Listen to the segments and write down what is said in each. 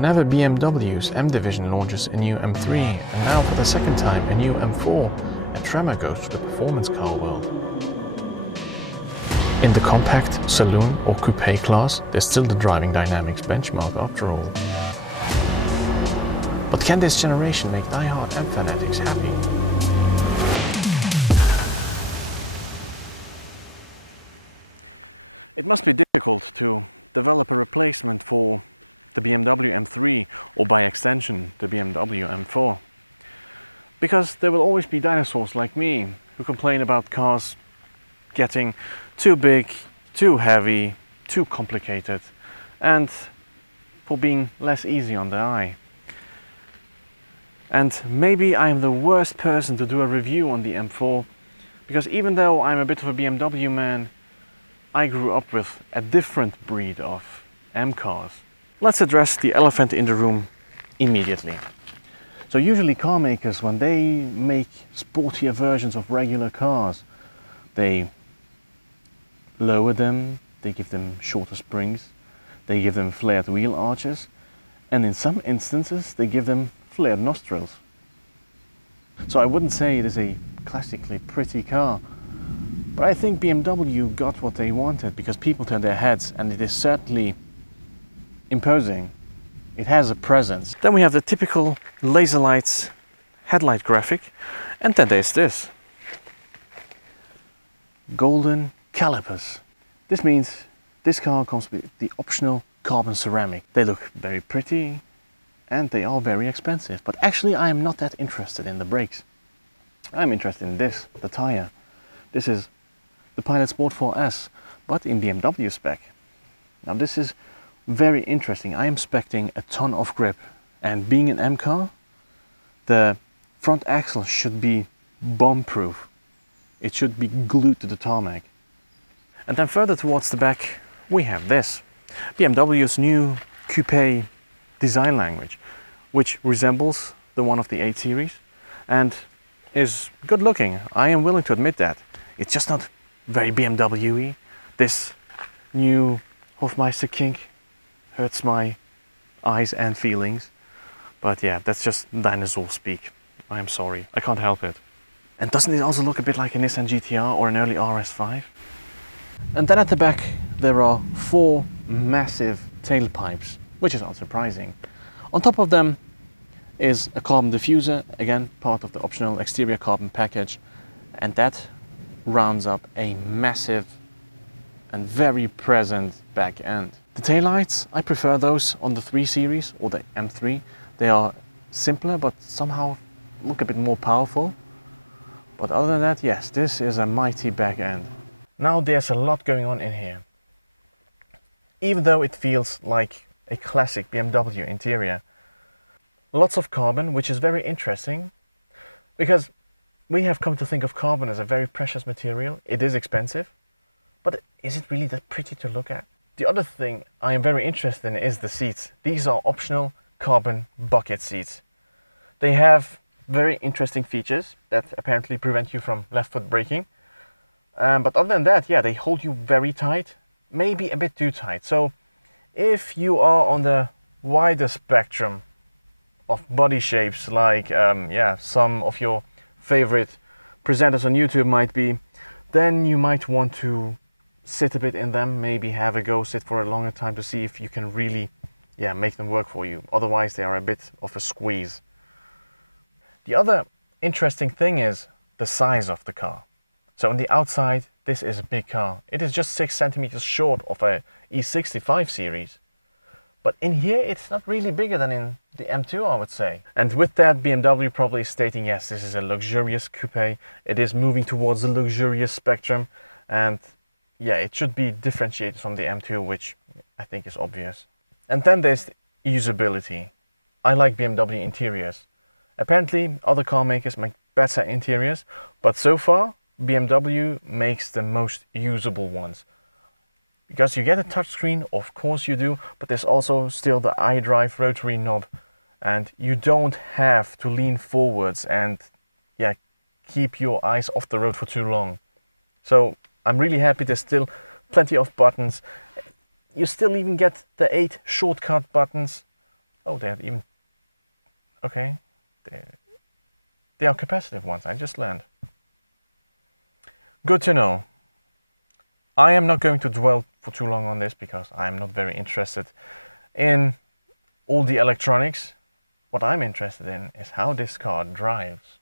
Whenever BMW's M division launches a new M3 and now for the second time a new M4, a tremor goes to the performance car world. In the compact, saloon or coupe class, there's still the driving dynamics benchmark after all. But can this generation make die-hard M fanatics happy? It must be difficult to develop a replacement for the BMW M3 or by extension the BMW M4. Because there will always be dinosaurs like me who complain about cars getting too big, too heavy, too complicated, and for being less easy on the eye. And maybe I'm the worst person to do a review on the M4, because even though I'm a bit of a BMW man, I grew up with a different breed of M cars. Let's address the elephant in the room immediately. So usually car makers, when they make sportier versions of regular cars, they lower them, they give them shorter springs, they give them flared wheel arches, and in some instances they give them flared nostrils. So I wouldn't say it is a classically pretty car, but I think BMW got what they wanted because people turned their heads, and it is certainly imposing. It has a presence. Then we have the typical laser lights headlight graphic, and then there's this. Golden calipers. This means this car comes with the optional carbon ceramic. They look very pretty and they are very expensive, but actually I am not that interested in the brakes. I'm interested in this, the tire. This is the Pilot Sport 4S, but in BMW spec. Now this is very interesting. I am spec'ing a ton of grip, and being an M car, the front axle should be bomb-proof. It should be glued to the tarmac. And then further towards the back we have this, BMW's new coupe design language, which resembles the one of the 8 Series and is good looking. I am willing to admit that. It's just not very BMW-y. This new Hofmeister kink hurts my eyes and feelings, but yeah, that's just dinosaur speak. I am sorry, I can't help it. And doesn't it also look a bit like a Nissan GTR or an early RS5? And then at the back there are 4 massive tailpipes, which is not surprising. On top of them is a carbon diffuser, again part of the optional exterior carbon package, and that rounds up a massive and very present back end. The taillights, I prefer those on the 3 Series or the M3. They are simpler but somehow look a bit more powerful. But other than that, yes, this is a mighty back end. Now there's a lot going on in here. Even though it feels like a classic BMW interior. Lots of carbon, which is very interesting, because we have come to think of carbon as a very precious material. It is expensive, but is it really that pretty to look at? The other thing I am very interested in is the seats. These are optional carbon bucket seats. They have very interesting features that apparently prevent you from left foot braking. But other than that, yeah, they hold you very tight, maybe a bit too tight. So if you are on the wider spectrum of body shapes, like some of your favorite presenters on YouTube might be, then you might want to sit a bit in them, maybe have a go, sit for a longer time to see if you can really make them work for you. Otherwise they are a bit of a squeeze. The other interesting thing is the size of the car. So on the outside, this is a big car. It is just 6 centimeters short of a E65 series. But in here, it's not really bigger than in the M2, I would say. And with that, BMW probably is stating, yes, this is a luxurious coupe. It is moving towards the luxurious spectrum. And yeah, it should be differentiated from the M2, which I think is obvious. And then there's usability. I like BMW interiors. Apparently, other car makers make better interiors, but so far, BMW makes the most usable ones. Because you get a touchscreen, of course you do, but there's also still the iDrive rotary knob, and you don't have to lean forwards and keep your eyes off the road for too long. So I'm really happy there's still plenty of buttons. You still even get the 8 shortcut buttons. Oh, okay. They are capacitive ones, I just learned. Good to know. I am not going to dwell for too long on this because I am not very interested in all the electronics. What I'm interested in is how this car drives.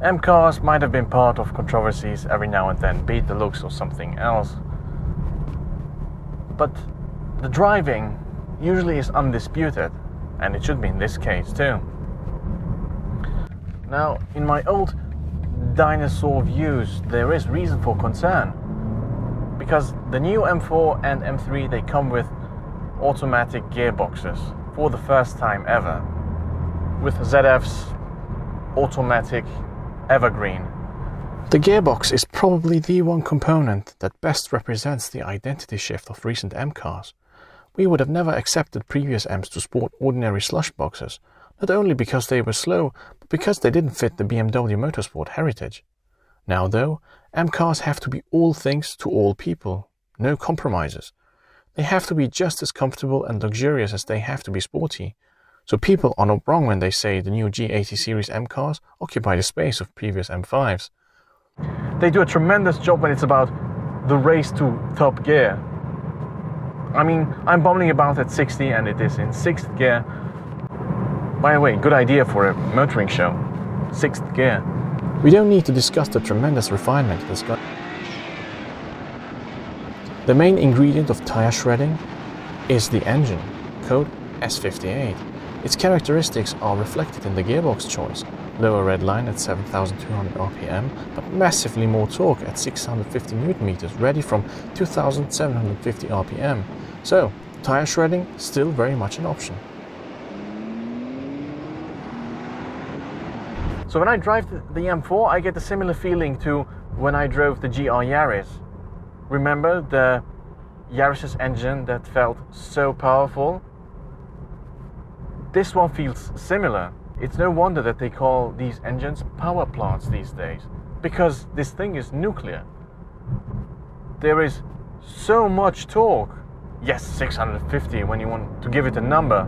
M cars might have been part of controversies every now and then, be it the looks or something else. But the driving usually is undisputed, and it should be in this case too. Now, in my old dinosaur views, there is reason for concern, because the new M4 and M3, they come with automatic gearboxes for the first time ever, with ZF's automatic evergreen. The gearbox is probably the one component that best represents the identity shift of recent M cars. We would have never accepted previous M's to sport ordinary slush boxes, not only because they were slow, but because they didn't fit the BMW motorsport heritage. Now though, M cars have to be all things to all people, no compromises. They have to be just as comfortable and luxurious as they have to be sporty. So people are not wrong when they say the new G80 series M cars occupy the space of previous M5s. They do a tremendous job when it's about the race to top gear. I mean, I'm bumming about at 60 and it is in 6th gear. By the way, good idea for a motoring show. 6th gear. We don't need to discuss the tremendous refinement of this car. The main ingredient of tire shredding is the engine, code S58. Its characteristics are reflected in the gearbox choice. Lower red line at 7,200 RPM, but massively more torque at 650 Nm, ready from 2,750 RPM. So, tire shredding still very much an option. So when I drive the M4, I get a similar feeling to when I drove the GR Yaris. Remember the Yaris's engine that felt so powerful? This one feels similar. It's no wonder that they call these engines power plants these days, because this thing is nuclear. There is so much torque. Yes, 650 when you want to give it a number,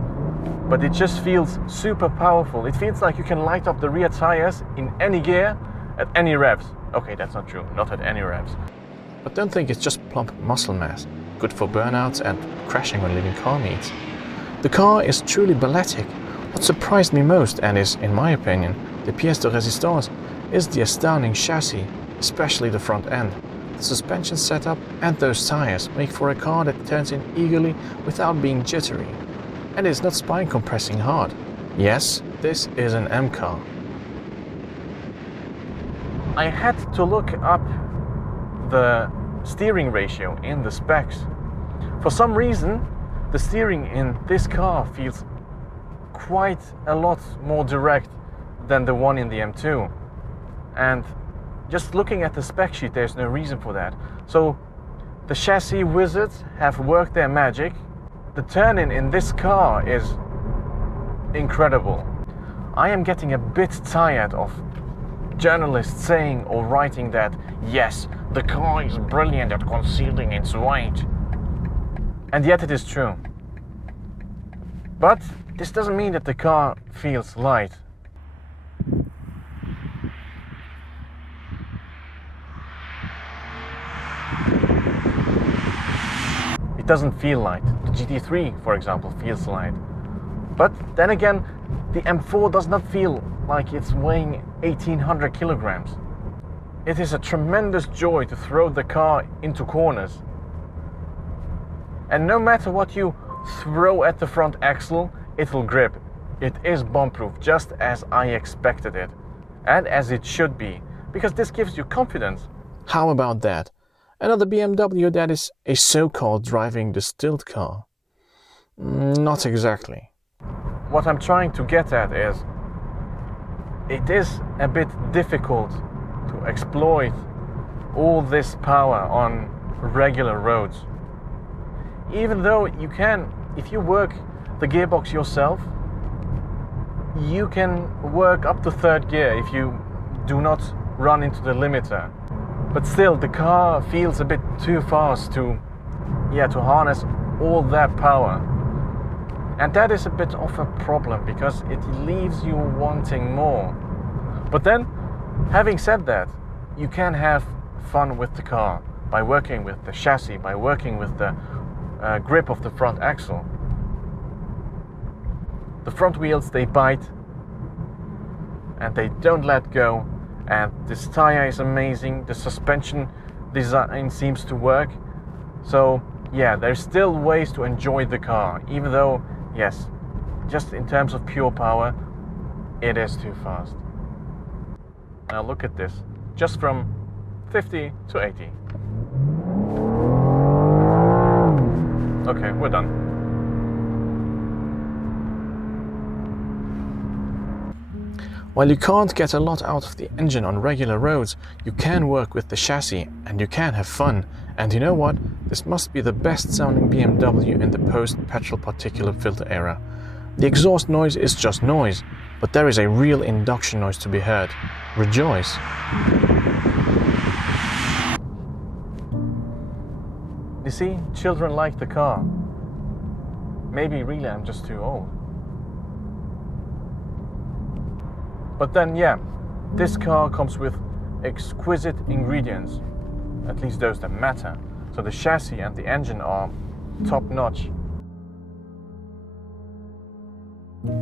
but it just feels super powerful. It feels like you can light up the rear tires in any gear at any revs. Okay, that's not true, not at any revs. But don't think it's just plump muscle mass, good for burnouts and crashing when leaving car meets. The car is truly balletic. What surprised me most, and is, in my opinion, the pièce de résistance, is the astounding chassis, especially the front end. The suspension setup and those tires make for a car that turns in eagerly without being jittery. And is not spine compressing hard. Yes, this is an M car. I had to look up the steering ratio in the specs. For some reason, the steering in this car feels quite a lot more direct than the one in the M2. And just looking at the spec sheet, there's no reason for that. So the chassis wizards have worked their magic. The turn-in in this car is incredible. I am getting a bit tired of journalists saying or writing that, yes, the car is brilliant at concealing its weight. And yet it is true. But this doesn't mean that the car feels light. It doesn't feel light. The GT3, for example, feels light. But then again, the M4 does not feel like it's weighing 1800 kilograms. It is a tremendous joy to throw the car into corners. And no matter what you throw at the front axle, it will grip. It is bomb-proof, just as I expected it. And as it should be, because this gives you confidence. How about that? Another BMW that is a so-called driving distilled car? Not exactly. What I'm trying to get at is, it is a bit difficult to exploit all this power on regular roads. Even though you can, if you work the gearbox yourself, you can work up to third gear if you do not run into the limiter. But still, the car feels a bit too fast to harness all that power. And that is a bit of a problem because it leaves you wanting more. But then, having said that, you can have fun with the car by working with the chassis, by working with the grip of the front axle. The front wheels, they bite and they don't let go, and this tire is amazing, the suspension design seems to work. So yeah, there's still ways to enjoy the car, even though, yes, just in terms of pure power, it is too fast. Now look at this, just from 50 to 80. Okay, we're done. While you can't get a lot out of the engine on regular roads, you can work with the chassis and you can have fun. And you know what? This must be the best sounding BMW in the post-petrol particulate filter era. The exhaust noise is just noise, but there is a real induction noise to be heard. Rejoice! You see, children like the car. Maybe really I'm just too old. But then yeah, this car comes with exquisite ingredients, at least those that matter. So the chassis and the engine are top notch.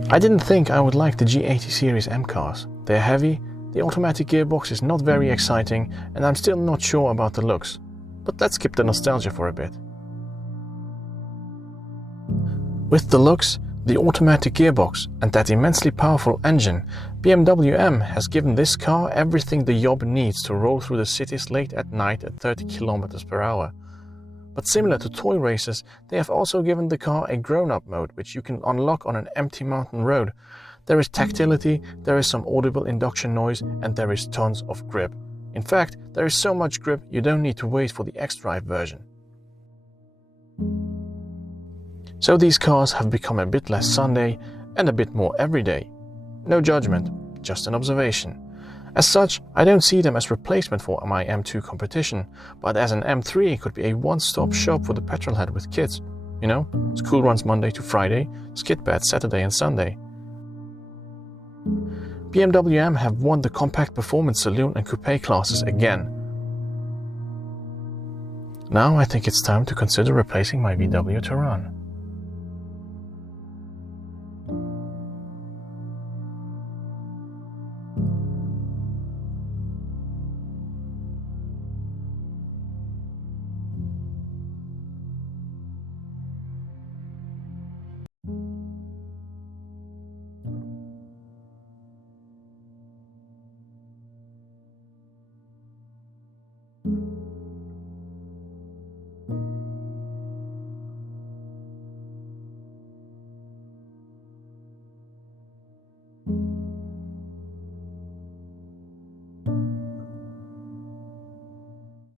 I didn't think I would like the G80 series M cars. They're heavy, the automatic gearbox is not very exciting, and I'm still not sure about the looks. But let's skip the nostalgia for a bit. With the looks, the automatic gearbox and that immensely powerful engine, BMW M has given this car everything the yob needs to roll through the cities late at night at 30 km per hour. But similar to toy races, they have also given the car a grown-up mode which you can unlock on an empty mountain road. There is tactility, there is some audible induction noise, and there is tons of grip. In fact, there is so much grip you don't need to wait for the X-Drive version. So these cars have become a bit less Sunday and a bit more everyday. No judgment, just an observation. As such, I don't see them as replacement for my M2 competition, but as an M3 could be a one-stop shop for the petrolhead with kids. You know, school runs Monday to Friday, skid pads Saturday and Sunday. BMW M have won the compact performance saloon and coupe classes again. Now I think it's time to consider replacing my VW Touran.